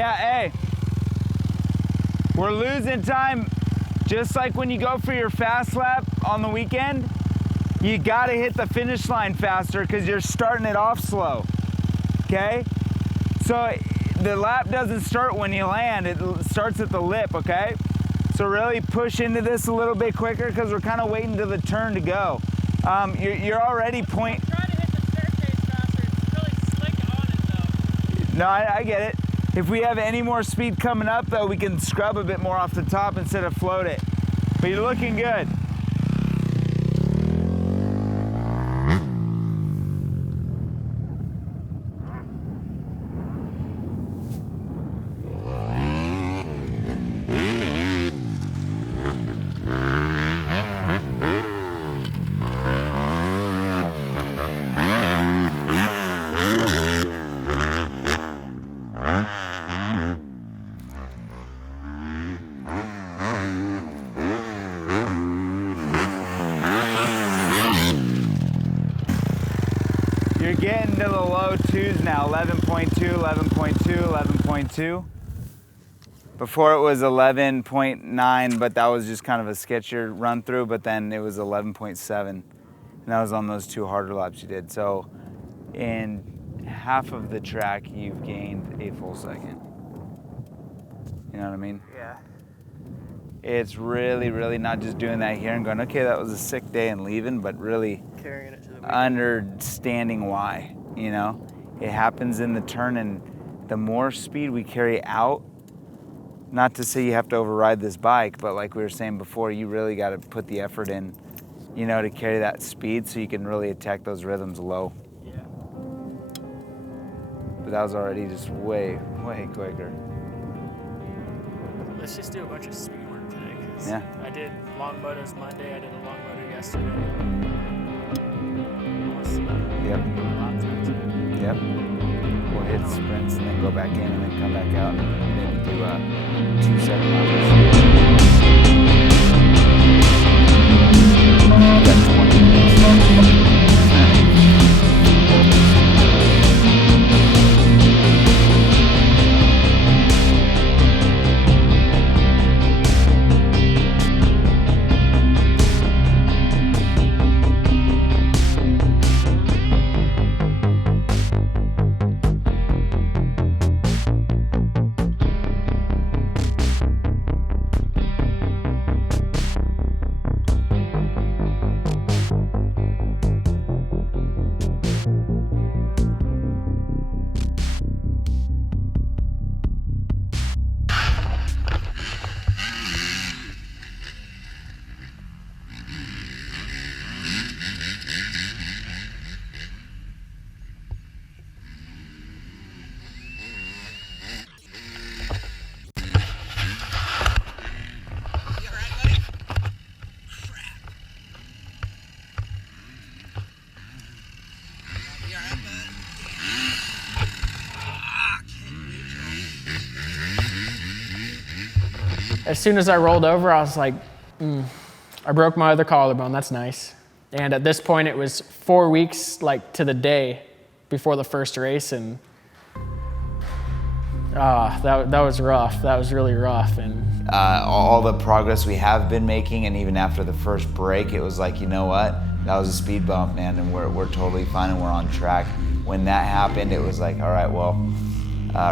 Yeah, hey, we're losing time. Just like when you go for your fast lap on the weekend, you gotta hit the finish line faster because you're starting it off slow, okay? So the lap doesn't start when you land, it starts at the lip, okay? So really push into this a little bit quicker because we're kind of waiting to the turn to go. You're already point. I'm trying to hit the staircase faster. It's really slick on it though. No, I get it. If we have any more speed coming up though, we can scrub a bit more off the top instead of float it. But you're looking good. You're getting to the low twos now, 11.2, 11.2, 11.2. Before it was 11.9, but that was just kind of a sketchier run through, but then it was 11.7. And that was on those 2 harder laps you did. So in half of the track, you've gained a full second. You know what I mean? Yeah. It's really, really not just doing that here and going, okay, that was a sick day and leaving, but really Carrying it to the weekend. Understanding why, you know? It happens in the turn, and the more speed we carry out, not to say you have to override this bike, but like we were saying before, you really got to put the effort in, you know, to carry that speed so you can really attack those rhythms low. Yeah. But that was already just way, way quicker. Let's just do a bunch of speed work today. 'Cause Yeah. I did long motos Monday. I did a long moto yesterday. We'll see. Yep. Lap times. Yep. We'll hit sprints and then go back in and then come back out and maybe do 2 7 laps. Got 20 minutes. As soon as I rolled over, I was like, I broke my other collarbone, that's nice. And at this point, it was 4 weeks, like to the day before the first race, and that was rough. That was really rough. And all the progress we have been making, and even after the first break, it was like, you know what? That was a speed bump, man, and we're totally fine and we're on track. When that happened, it was like, all right, well,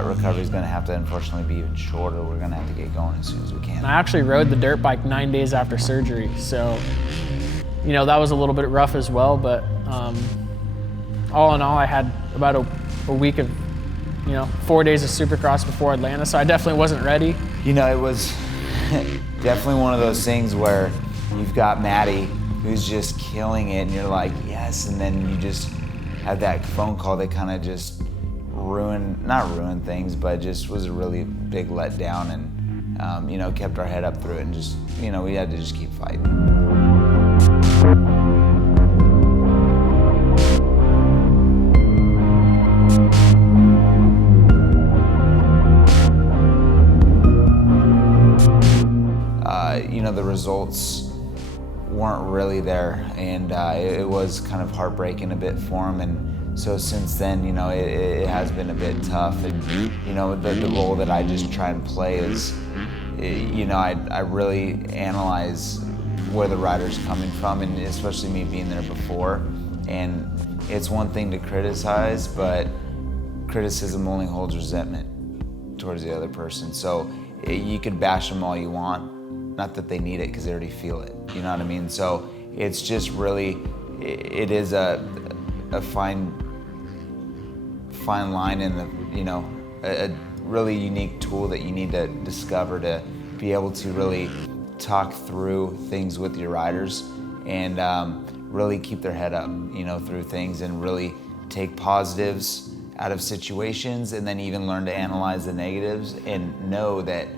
recovery's gonna have to unfortunately be even shorter. We're gonna have to get going as soon as we can. I actually rode the dirt bike 9 days after surgery, so you know that was a little bit rough as well. But all in all, I had about a week of 4 days of Supercross before Atlanta, so I definitely wasn't ready. You know, it was definitely one of those things where you've got Maddie who's just killing it, and you're like, yes, and then you just have that phone call that kind of just not ruined things, but just was a really big letdown, and kept our head up through it, and just we had to just keep fighting. The results weren't really there, and it was kind of heartbreaking a bit for him, and So since then, you know, it has been a bit tough, and you know, the role that I just try and play is, you know, I really analyze where the rider's coming from, and especially me being there before. And it's one thing to criticize, but criticism only holds resentment towards the other person. So you could bash them all you want, not that they need it because they already feel it, you know what I mean? So it's just really, it is a fine line, and you know, a really unique tool that you need to discover to be able to really talk through things with your riders and really keep their head up, you know, through things, and really take positives out of situations, and then even learn to analyze the negatives and know that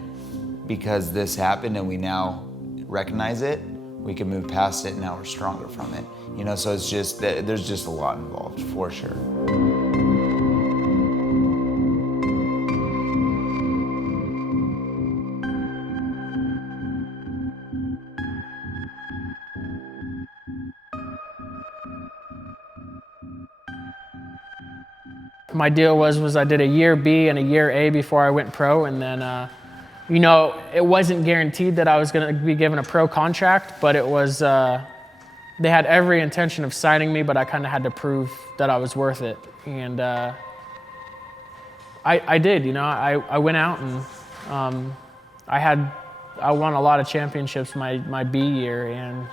because this happened and we now recognize it, we can move past it and now we're stronger from it. You know, so it's just that there's just a lot involved for sure. My deal was I did a year B and a year A before I went pro, and then, you know, it wasn't guaranteed that I was going to be given a pro contract, but it was, they had every intention of signing me, but I kind of had to prove that I was worth it. And I did, you know, I went out and I won a lot of championships my B year, and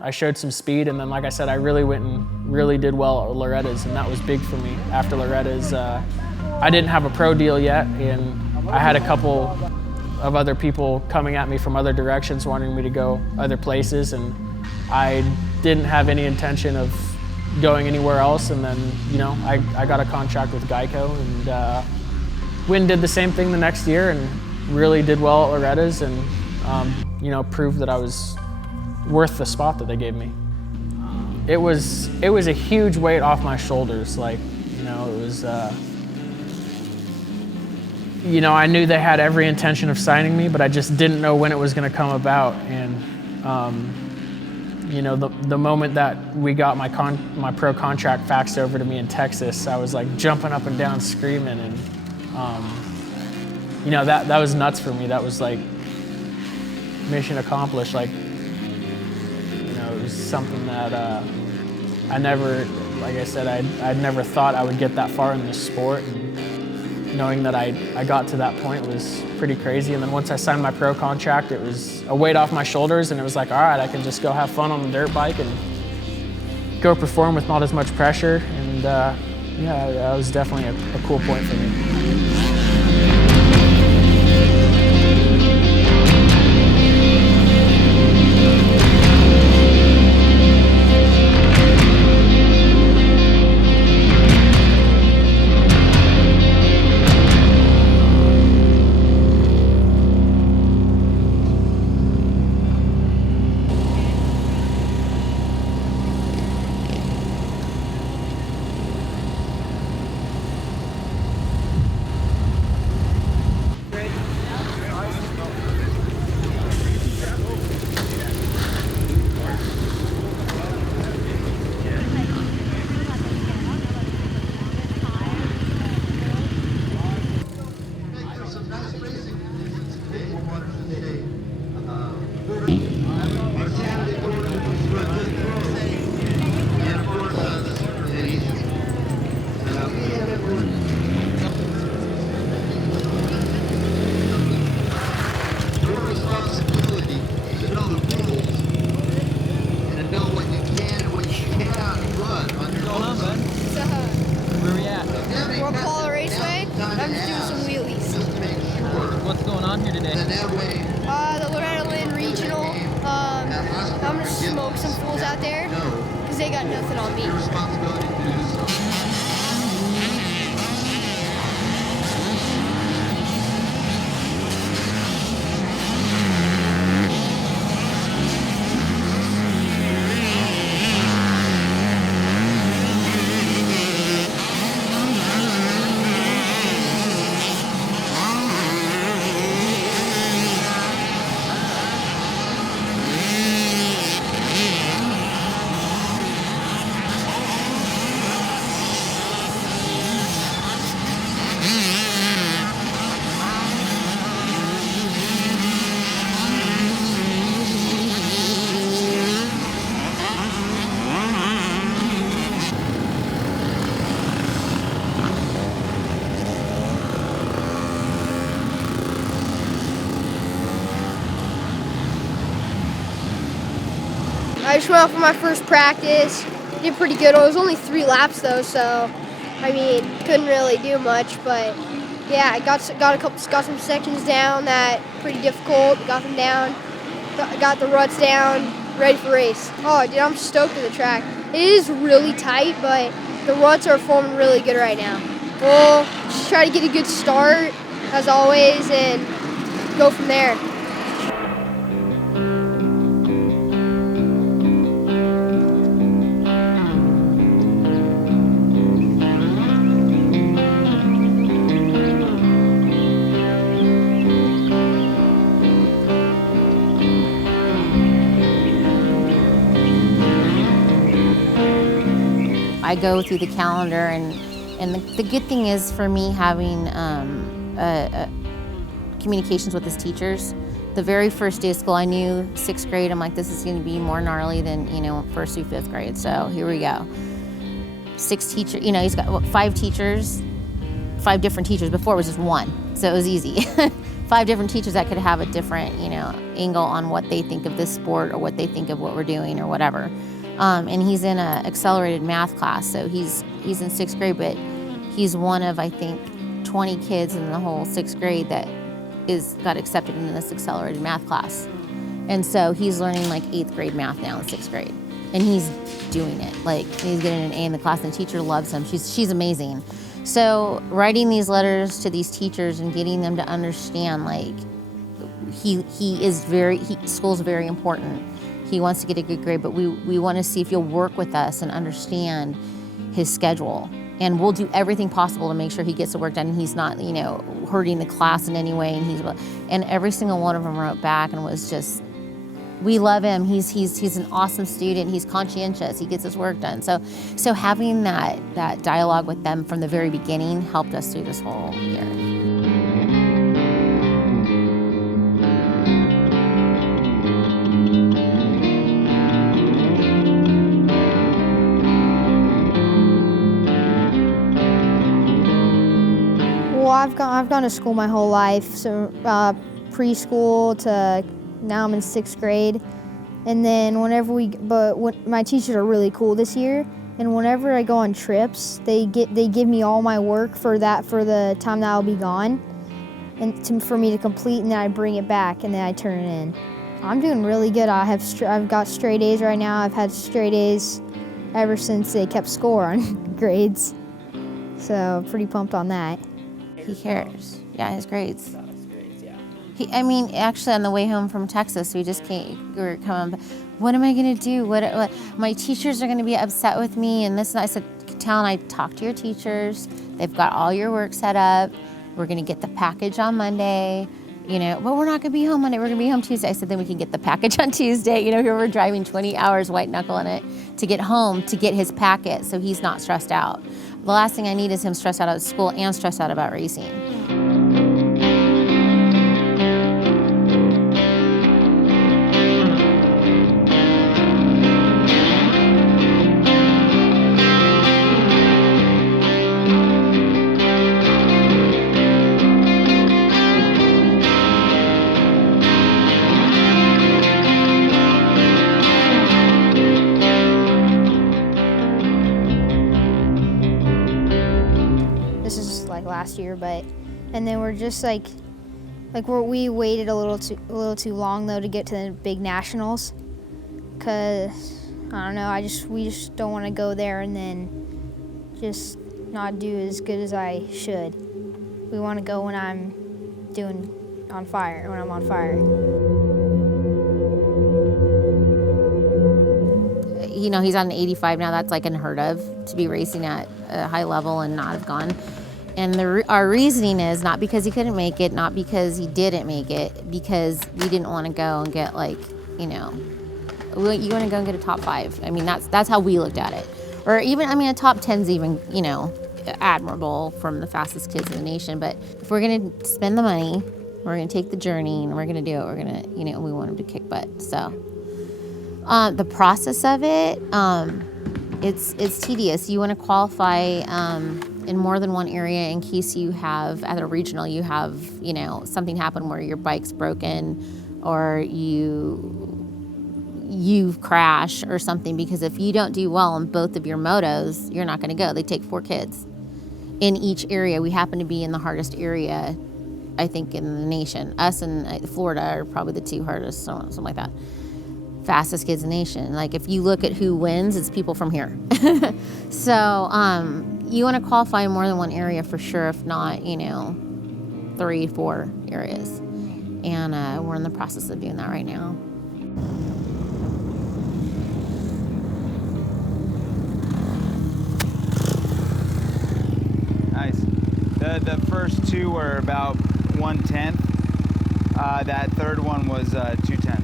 I showed some speed, and then like I said, I really went and really did well at Loretta's, and that was big for me. After Loretta's, I didn't have a pro deal yet, and I had a couple of other people coming at me from other directions wanting me to go other places, and I didn't have any intention of going anywhere else. And then, you know, I got a contract with GEICO, and went and did the same thing the next year and really did well at Loretta's, and you know, proved that I was worth the spot that they gave me. It was a huge weight off my shoulders. Like, you know, it was, you know, I knew they had every intention of signing me, but I just didn't know when it was going to come about. And, you know, the moment that we got my pro contract faxed over to me in Texas, I was like jumping up and down screaming, and, you know, that was nuts for me. That was like mission accomplished. Like, it was something that I never, like I said, I'd never thought I would get that far in this sport, and knowing that I got to that point was pretty crazy. And then once I signed my pro contract, it was a weight off my shoulders, and it was like, all right, I can just go have fun on the dirt bike and go perform with not as much pressure. And yeah, that was definitely a cool point for me. What's going on here today? The Loretta Lynn Regional. I'm gonna smoke some fools out there because they got nothing on me. I just went out for my first practice. Did pretty good. It was only 3 laps though, so I mean, couldn't really do much. But yeah, I got some sections down that pretty difficult. Got them down. Got the ruts down. Ready for race. Oh, dude, I'm stoked at the track. It is really tight, but the ruts are forming really good right now. We'll just try to get a good start, as always, and go from there. I go through the calendar, and the good thing is for me having communications with his teachers. The very first day of school, I knew 6th grade, I'm like, this is gonna be more gnarly than, 1st through 5th grade, so here we go. 6 teachers, he's got 5 teachers, 5 different teachers. Before it was just 1, so it was easy. 5 different teachers that could have a different, angle on what they think of this sport or what they think of what we're doing or whatever. And he's in an accelerated math class, so he's in 6th grade, but he's one of, I think, 20 kids in the whole 6th grade that got accepted into this accelerated math class. And so he's learning like 8th grade math now in 6th grade, and he's doing it. Like, he's getting an A in the class, and the teacher loves him. She's amazing. So writing these letters to these teachers and getting them to understand, like, school's very important. He wants to get a good grade, but we want to see if you'll work with us and understand his schedule. And we'll do everything possible to make sure he gets the work done and he's not, hurting the class in any way. And every single one of them wrote back and was just, we love him. He's an awesome student. He's conscientious. He gets his work done. So having that dialogue with them from the very beginning helped us through this whole year. Well, I've gone to school my whole life, so preschool to now I'm in 6th grade, and then my teachers are really cool this year, and whenever I go on trips, they give me all my work for the time that I'll be gone, and for me to complete, and then I bring it back and then I turn it in. I'm doing really good. I've got straight A's right now. I've had straight A's ever since they kept score on grades, so pretty pumped on that. He cares. Yeah, his grades. Actually, on the way home from Texas, we were coming. What am I gonna do? What my teachers are gonna be upset with me and this. And I said, Talon, I talked to your teachers. They've got all your work set up. We're gonna get the package on Monday. Well, we're not gonna be home Monday. We're gonna be home Tuesday. I said, then we can get the package on Tuesday. Here we're driving 20 hours, white knuckling it, to get home to get his packet, so he's not stressed out. The last thing I need is him stressed out at school and stressed out about racing. Last year, and then we're just we waited a little too long though to get to the big nationals, cause I don't know, we just don't want to go there and then just not do as good as I should. We want to go when I'm on fire. He's on an 85 now. That's like unheard of to be racing at a high level and not have gone. And our reasoning is not because he couldn't make it, not because he didn't make it, because we didn't want to go and get you want to go and get a top 5. That's how we looked at it. Or even, a top 10's even, admirable from the fastest kids in the nation. But if we're going to spend the money, we're going to take the journey, and we're going to do it. We're going to, we want him to kick butt. So the process of it, it's tedious. You want to qualify in more than one area in case you have, at a regional, you have, something happen where your bike's broken or you you crash or something, because if you don't do well on both of your motos, you're not going to go. They take 4 kids in each area. We happen to be in the hardest area, I think, in the nation. Us and Florida are probably the 2 hardest, something like that. Fastest kids in the nation. Like, if you look at who wins, it's people from here. So you want to qualify in more than one area for sure, if not, 3, 4 areas. And we're in the process of doing that right now. Nice. The first 2 were about 1/10. That third one was 2/10.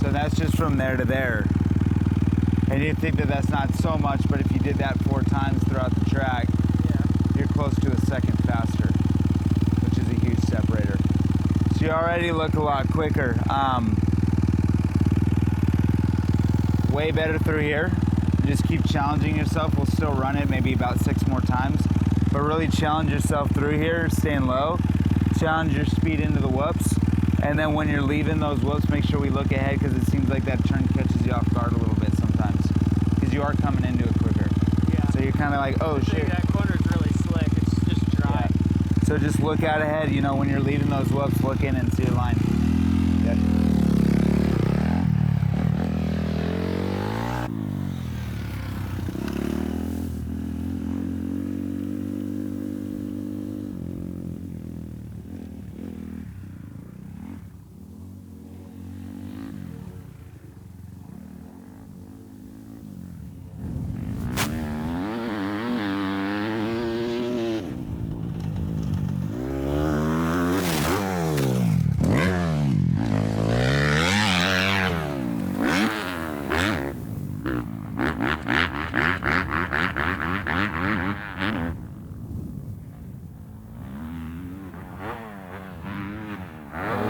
So that's just from there to there. And you think that that's not so much, but if you did that 4 times throughout the track, you're close to a second faster, which is a huge separator. So you already look a lot quicker. Way better through here. Just keep challenging yourself. We'll still run it maybe about 6 more times, but really challenge yourself through here, staying low. Challenge your speed into the whoops. And then when you're leaving those whoops, make sure we look ahead, because it seems like that turn catches you off guard a little bit sometimes, because you are coming into it quicker. Yeah. So you're kind of like, oh shit. That corner's really slick. It's just dry. Yeah. So just look out ahead, when you're leaving those whoops, look in and see your line. Good.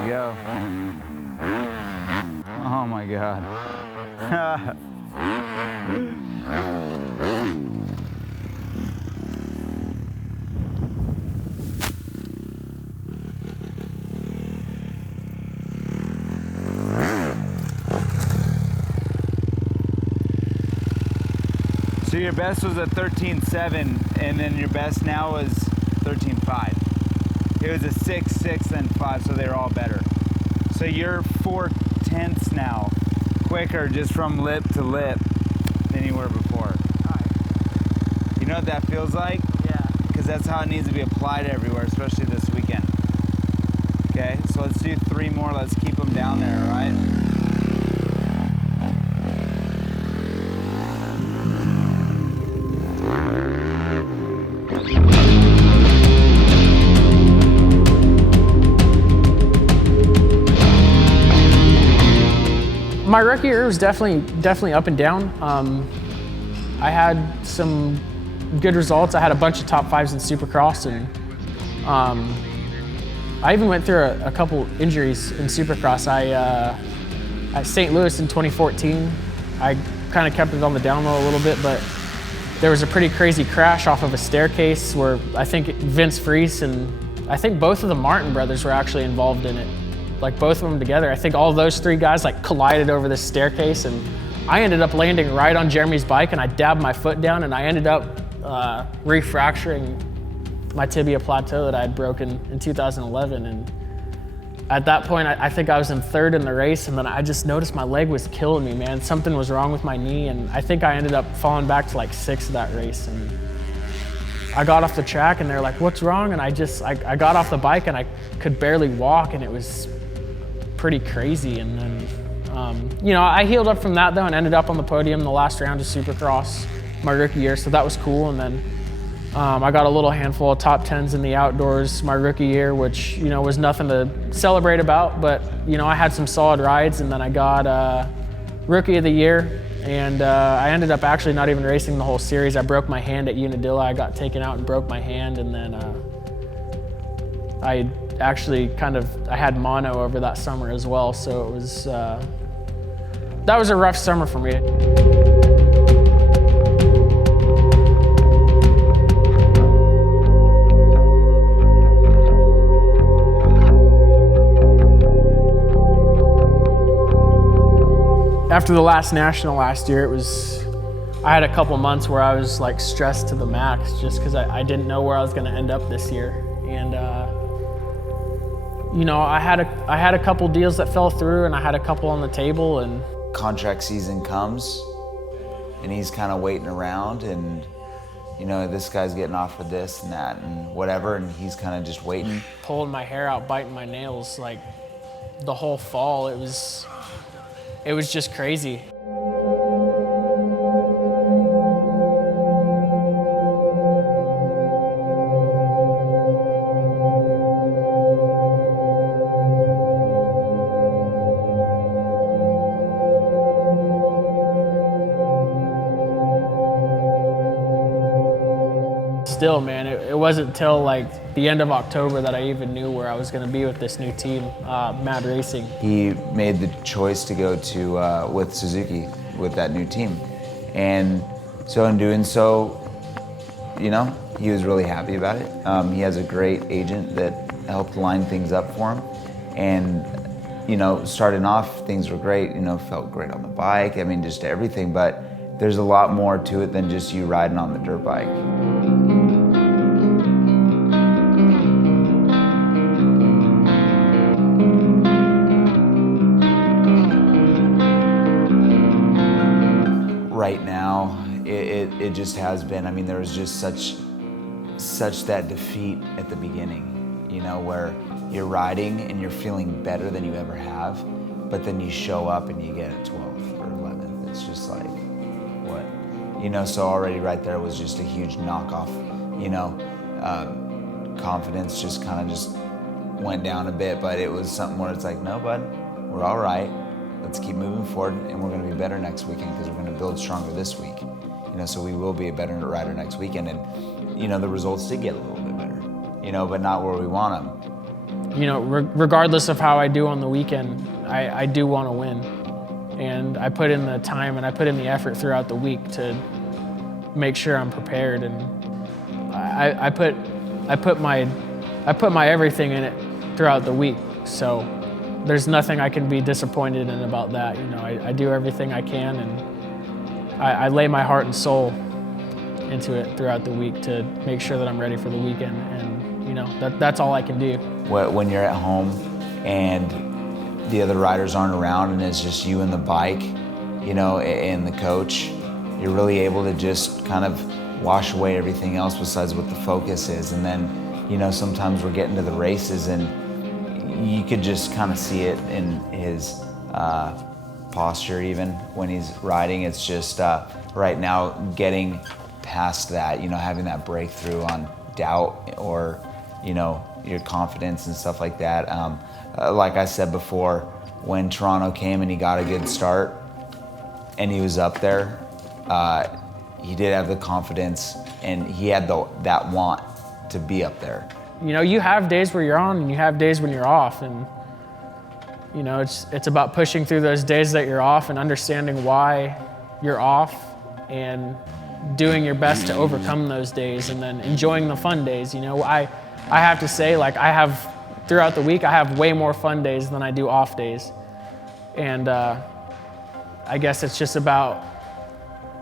Go. Oh my God. So your best was a 13.7, and then your best now was 13.5. It was a 6, 6, and 5, so they're all better. So you're 4/10 now quicker just from lip to lip than you were before. You know what that feels like? Yeah. Because that's how it needs to be applied everywhere, especially this weekend. Okay, so let's do 3 more. Let's keep them down there, all right? My rookie year was definitely up and down. I had some good results. I had a bunch of top 5s in Supercross, and I even went through a couple injuries in Supercross. At St. Louis in 2014, I kind of kept it on the down low a little bit, but there was a pretty crazy crash off of a staircase where I think Vince Freese and I think both of the Martin brothers were actually involved in it. Like both of them together. I think all those 3 guys like collided over this staircase, and I ended up landing right on Jeremy's bike, and I dabbed my foot down, and I ended up refracturing my tibia plateau that I had broken in 2011. And at that point, I think I was in 3rd in the race, and then I just noticed my leg was killing me, man. Something was wrong with my knee, and I think I ended up falling back to like 6th of that race. And I got off the track, and they're like, "What's wrong?" And I got off the bike, and I could barely walk, and it was pretty crazy. And then, I healed up from that though, and ended up on the podium in the last round of Supercross my rookie year, so that was cool. And then I got a little handful of top 10s in the outdoors my rookie year, which, was nothing to celebrate about, but, I had some solid rides. And then I got rookie of the year, and I ended up actually not even racing the whole series. I broke my hand at Unadilla. I got taken out and broke my hand, and then I actually I had mono over that summer as well, so it was, that was a rough summer for me. After the last national last year, I had a couple months where I was like stressed to the max just because I didn't know where I was gonna end up this year. And you know, I had a couple deals that fell through and I had a couple on the table. And contract season comes and he's kind of waiting around, and you know, this guy's getting offered this and that and whatever, and he's kind of just waiting. Pulling my hair out, biting my nails, like the whole fall, it was just crazy. Still, man, it wasn't until like the end of October that I even knew where I was going to be with this new team, Mad Racing. He made the choice to go to with Suzuki with that new team, and so in doing so, you know, he was really happy about it. He has a great agent that helped line things up for him, and you know, starting off, things were great. You know, felt great on the bike. I mean, just everything. But there's a lot more to it than just you riding on the dirt bike. Right now, it just has been. I mean, there was just such that defeat at the beginning, you know, where you're riding and you're feeling better than you ever have, but then you show up and you get a 12th or 11th. It's just like, what? You know, so already right there was just a huge knockoff, you know. Confidence just kind of just went down a bit, but it was something where it's like, no, bud, we're all right. Let's keep moving forward, and we're going to be better next weekend because we're going to build stronger this week. You know, so we will be a better rider next weekend, and you know, the results did get a little bit better, you know, but not where we want them. You know, regardless of how I do on the weekend, I do want to win, and I put in the time and I put in the effort throughout the week to make sure I'm prepared, and I put my everything in it throughout the week. So there's nothing I can be disappointed in about that. You know, I do everything I can, and I lay my heart and soul into it throughout the week to make sure that I'm ready for the weekend. And you know, that's all I can do. When you're at home and the other riders aren't around and it's just you and the bike, you know, and the coach, you're really able to just kind of wash away everything else besides what the focus is. And then, you know, sometimes we're getting to the races and you could just kind of see it in his posture even when he's riding. It's just right now getting past that, you know, having that breakthrough on doubt or, you know, your confidence and stuff like that. Like I said before, when Toronto came and he got a good start and he was up there, he did have the confidence and he had that want to be up there. You know, you have days where you're on and you have days when you're off, and you know, it's about pushing through those days that you're off and understanding why you're off and doing your best to overcome those days and then enjoying the fun days. You know, I have to say, like, throughout the week, I have way more fun days than I do off days. And I guess it's just about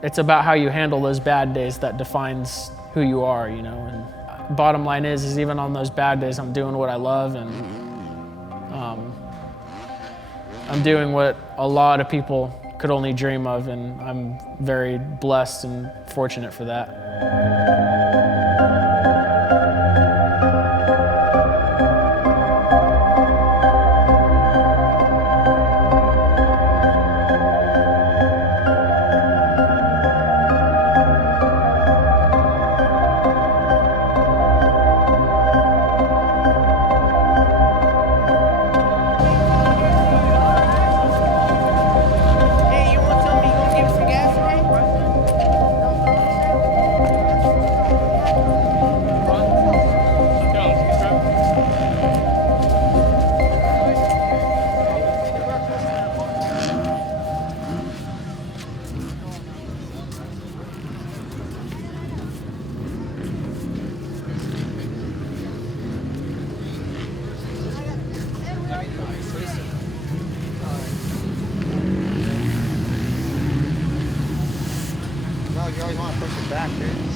how you handle those bad days that defines who you are, you know. And bottom line is even on those bad days, I'm doing what I love, and I'm doing what a lot of people could only dream of, and I'm very blessed and fortunate for that. always want to push it back, dude.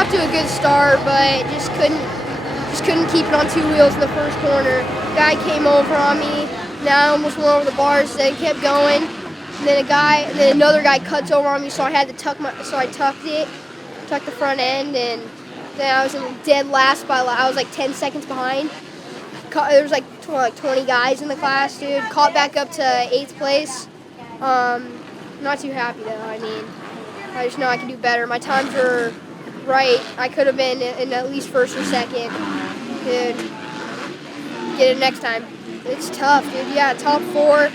off to a good start, but just couldn't keep it on two wheels in the first corner. Guy came over on me. Now I almost went over the bars, then kept going. And then another guy cuts over on me, so I had to tucked the front end, and then I was in dead last I was like 10 seconds behind. There was like 20 guys in the class, dude. Caught back up to 8th place. Not too happy though. I mean, I just know I can do better. My times were right. I could have been in at least first or second. Dude, get it next time. It's tough, dude. Yeah, top 4.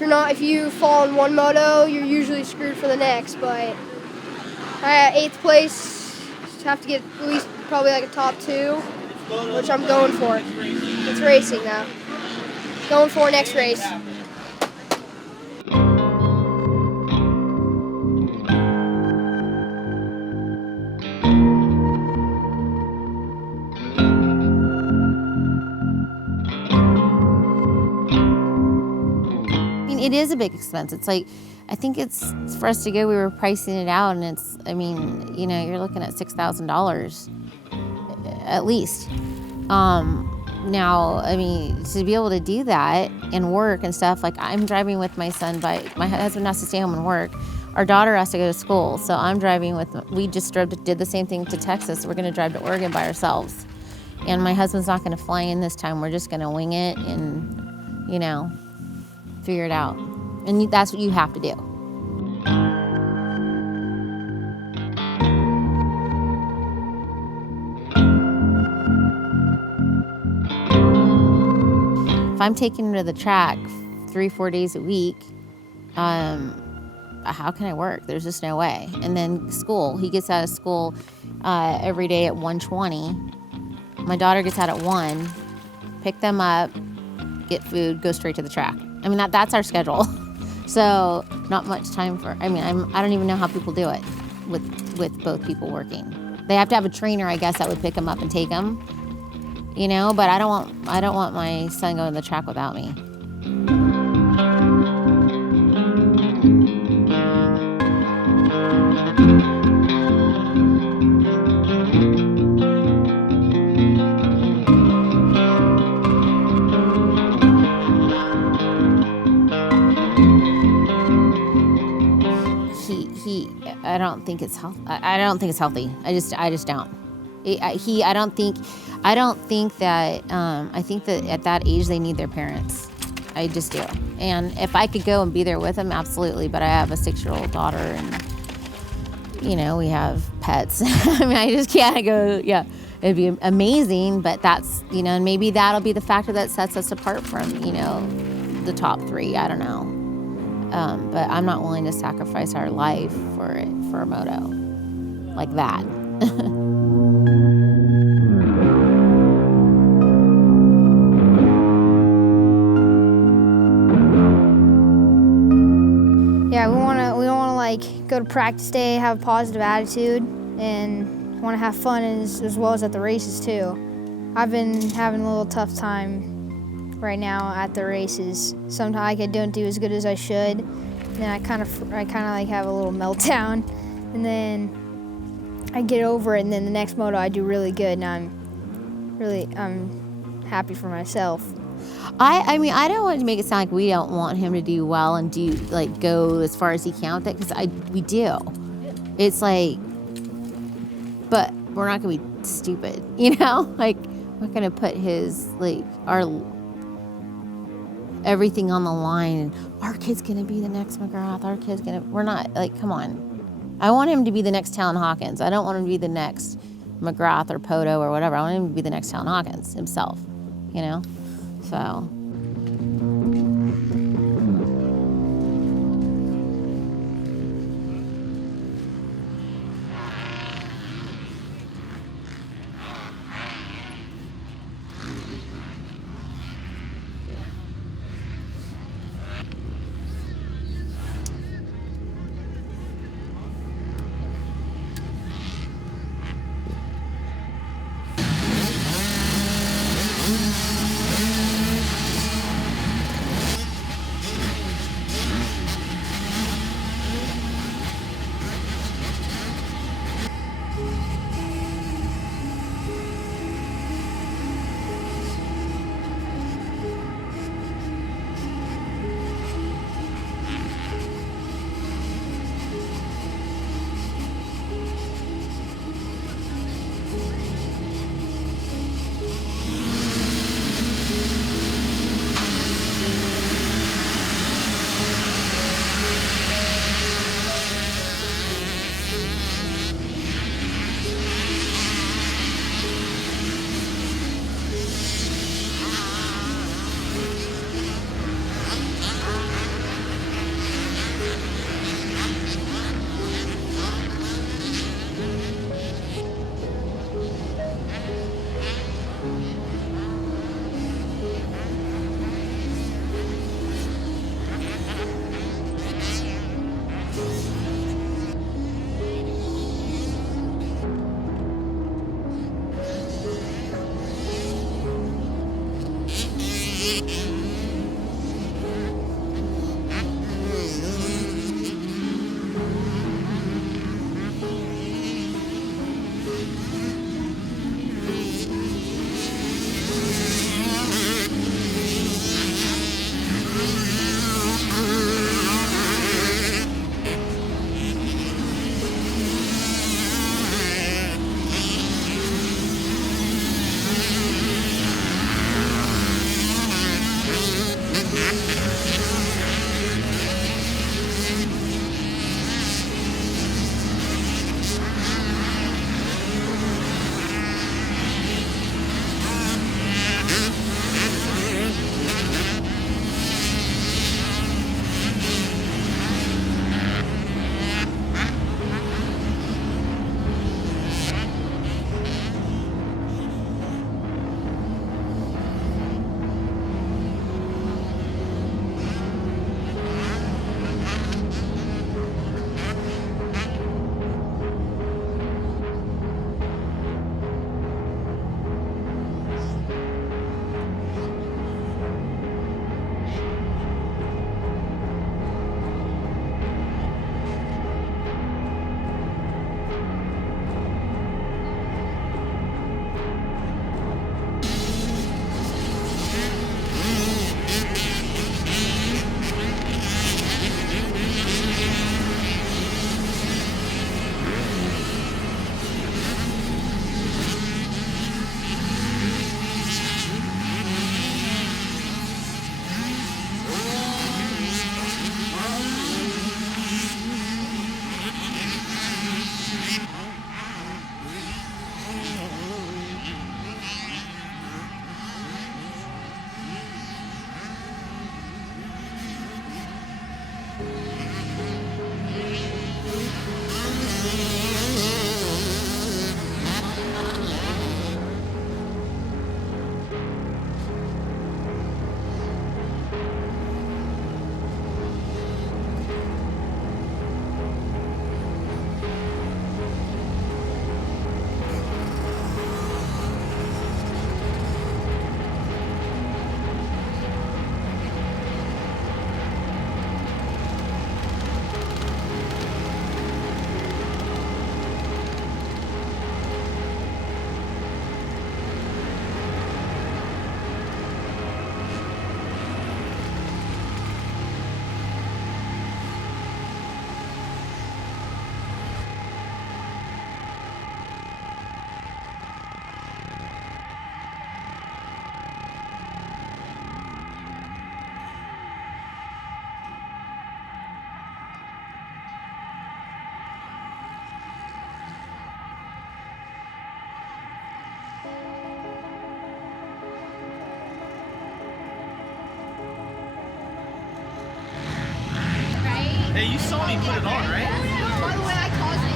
If you fall in one moto, you're usually screwed for the next. But 8th place, just have to get at least probably like a top 2, which I'm going for. It's racing now. Going for next race. It is a big expense. It's like, I think it's for us to go, we were pricing it out, and it's, I mean, you know, you're looking at $6,000 at least. Now, I mean, to be able to do that and work and stuff, like I'm driving with my son, my husband has to stay home and work. Our daughter has to go to school, so I'm driving we just did the same thing to Texas. We're gonna drive to Oregon by ourselves. And my husband's not gonna fly in this time. We're just gonna wing it and, you know, figure it out. And that's what you have to do. If I'm taking him to the track 3-4 days a week, how can I work? There's just no way. And then school, he gets out of school every day at 1:20. My daughter gets out at 1, pick them up, get food, go straight to the track. I mean, that's our schedule. So not much time I don't even know how people do it with both people working. They have to have a trainer, I guess, that would pick them up and take them, you know, but I don't want my son going to the track without me. I don't think it's healthy. I don't think it's healthy. I just don't. I think that at that age they need their parents. I just do. And if I could go and be there with them, absolutely. But I have a 6-year-old daughter, and you know, we have pets. I mean, I just can't go. Yeah, it'd be amazing, but that's, you know, and maybe that'll be the factor that sets us apart from, you know, the top 3. I don't know. But I'm not willing to sacrifice our life for a moto like that. Yeah, we want to like go to practice day, have a positive attitude, and want to have fun as well as at the races too. I've been having a little tough time right now at the races. Sometimes I don't do as good as I should, and then I kind of like have a little meltdown, and then I get over it, and then the next moto I do really good, and I'm happy for myself. I mean, I don't want to make it sound like we don't want him to do well and go as far as he can with it, because we do. It's like, but we're not gonna be stupid, you know? Like, we're gonna put our everything on the line, and our kid's gonna be the next McGrath, we're not, like, come on. I want him to be the next Talon Hawkins. I don't want him to be the next McGrath or Poto or whatever. I want him to be the next Talon Hawkins himself, you know? So. Hey, you saw me put it on, right? By the way, I caused it.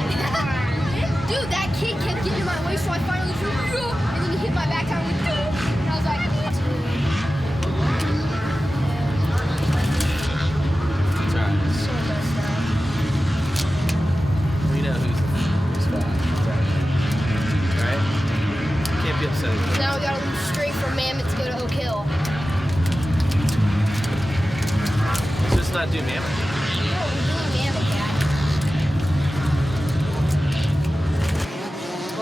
Dude, that kid kept getting in my way, so I finally threw, and then he hit my back tire with, and I was like, It's alright. So messed up. We know who's fat. Alright? Can't be upset with that. now we gotta move straight from Mammoth to go to Oak Hill. Let's just not do Mammoth.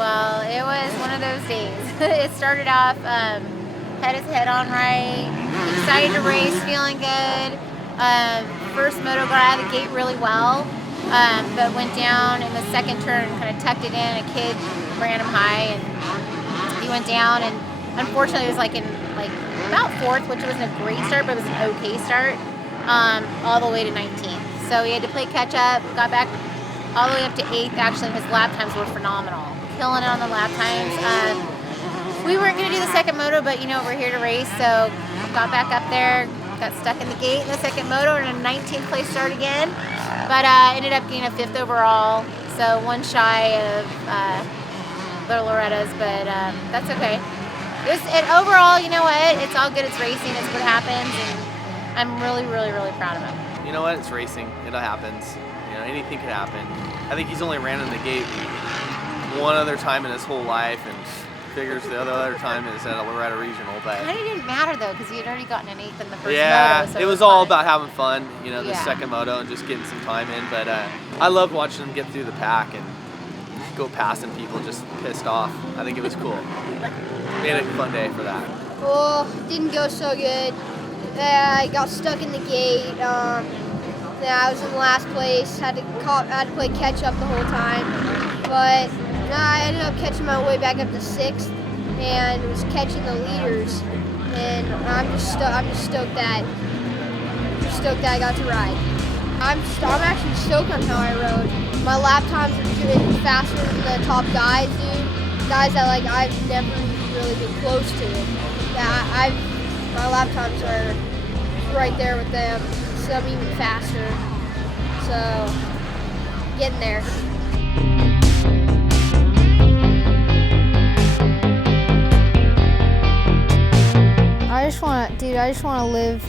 Well, it was one of those days. It started off, had his head on right, excited to race, feeling good. First moto got out of the gate really well, but went down in the second turn, kind of tucked it in. A kid ran him high, and he went down. And unfortunately, it was like in about fourth, which wasn't a great start, but it was an okay start, all the way to 19th. So he had to play catch up. Got back all the way up to 8th. Actually, his lap times were phenomenal. Killing it on the lap times. We weren't going to do the second moto, but you know, we're here to race, so got back up there, got stuck in the gate in the second moto, and a 19th place start again, but ended up getting a 5th overall, so one shy of the Loretta's, but that's okay. And overall, you know what, it's all good, it's racing, it's what happens, and I'm really, really, really proud of him. You know what? It's racing. It happens. You know, anything could happen. I think he's only ran in the gate one other time in his whole life, and figures the other time is at a Loretta Regional, but Kind of didn't matter though, because you had already gotten an 8th in the first yeah, moto. So it was all fun. about having fun, you know, the Yeah. second moto and just getting some time in. But I loved watching them get through the pack and go past and people just pissed off. I think it was cool. Made it a fun day for that. Well, didn't go so good. I got stuck in the gate. I was in last place. Had to play catch up the whole time, but I ended up catching my way back up to 6th, and was catching the leaders. And I'm just stoked that I got to ride. I'm actually stoked on how I rode. My lap times are faster than the top guys, dude. Guys that like I've never really been close to. Yeah, my lap times are right there with them. Some even faster. So, getting there. I just want to live.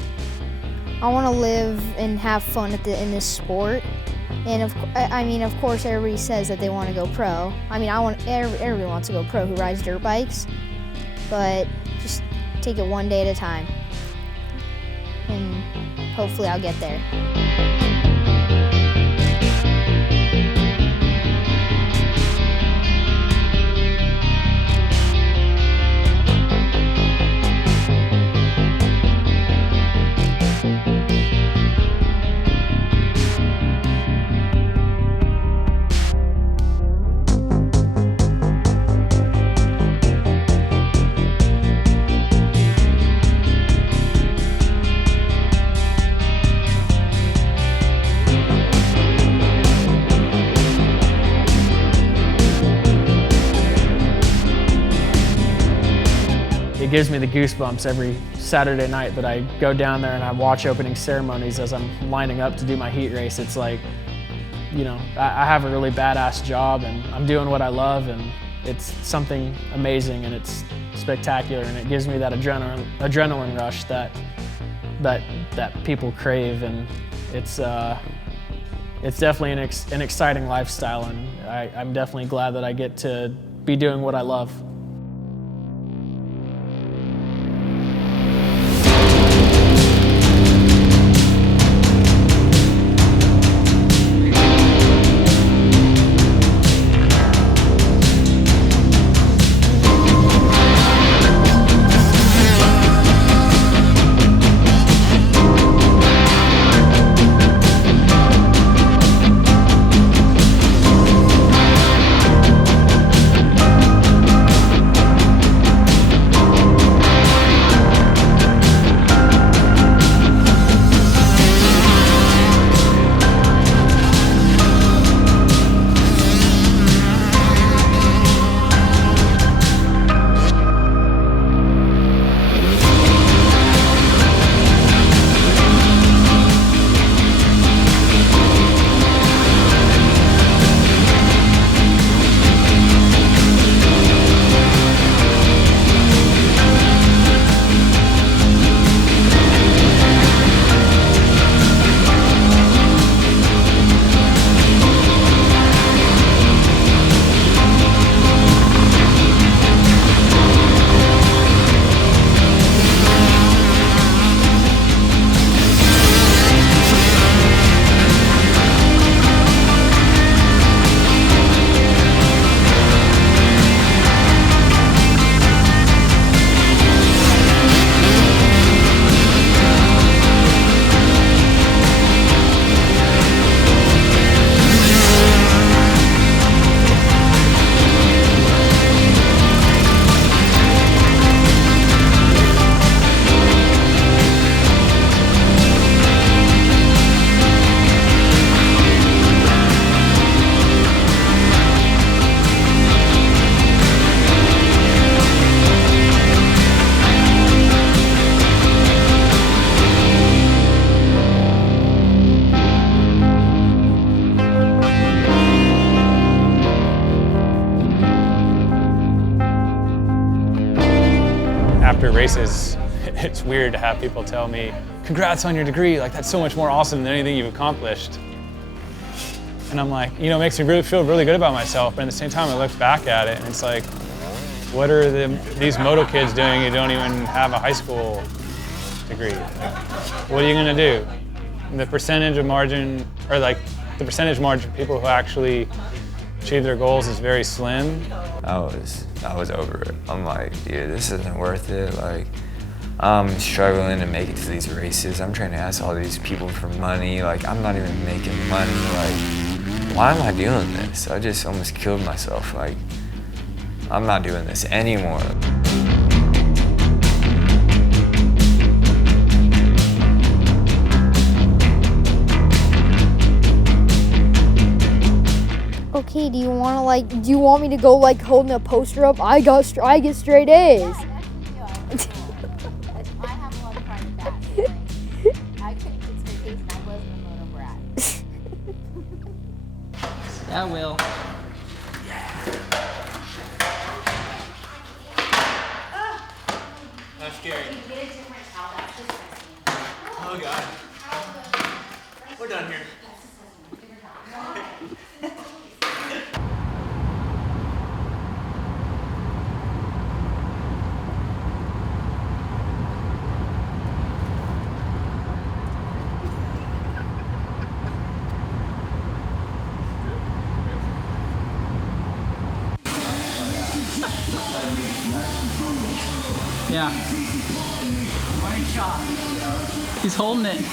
I want to live and have fun in this sport. And of course, everybody says that they want to go pro. I mean, everybody wants to go pro who rides dirt bikes, but just take it one day at a time, and hopefully I'll get there. It gives me the goosebumps every Saturday night that I go down there and I watch opening ceremonies as I'm lining up to do my heat race. It's like, you know, I have a really badass job and I'm doing what I love, and it's something amazing and it's spectacular, and it gives me that adrenaline rush that people crave, and it's definitely an exciting lifestyle, and I'm definitely glad that I get to be doing what I love. After races, it's weird to have people tell me, congrats on your degree, like that's so much more awesome than anything you've accomplished. And I'm like, you know, it makes me really feel really good about myself, but at the same time I look back at it and it's like, what are these moto kids doing who don't even have a high school degree? Like, what are you gonna do? The percentage of margin, or like the percentage margin of people who actually achieve their goals is very slim. I was over it. I'm like, dude, this isn't worth it. Like, I'm struggling to make it to these races. I'm trying to ask all these people for money. Like, I'm not even making money. Like, why am I doing this? I just almost killed myself. Like, I'm not doing this anymore. Okay, do you want me to go like holding a poster up? I get straight A's. I have a lot of pride in that. I couldn't get straight A's and I wasn't a moto brat. Yeah, Will. That's scary. Oh God. We're done here. Yeah. One shot. He's holding it.